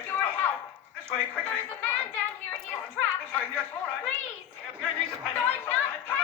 get your help. This way, quickly. There's a man down here and he is trapped. This way, yes, all right. Please. Yes, no need to panic. No, I'm It's all not right.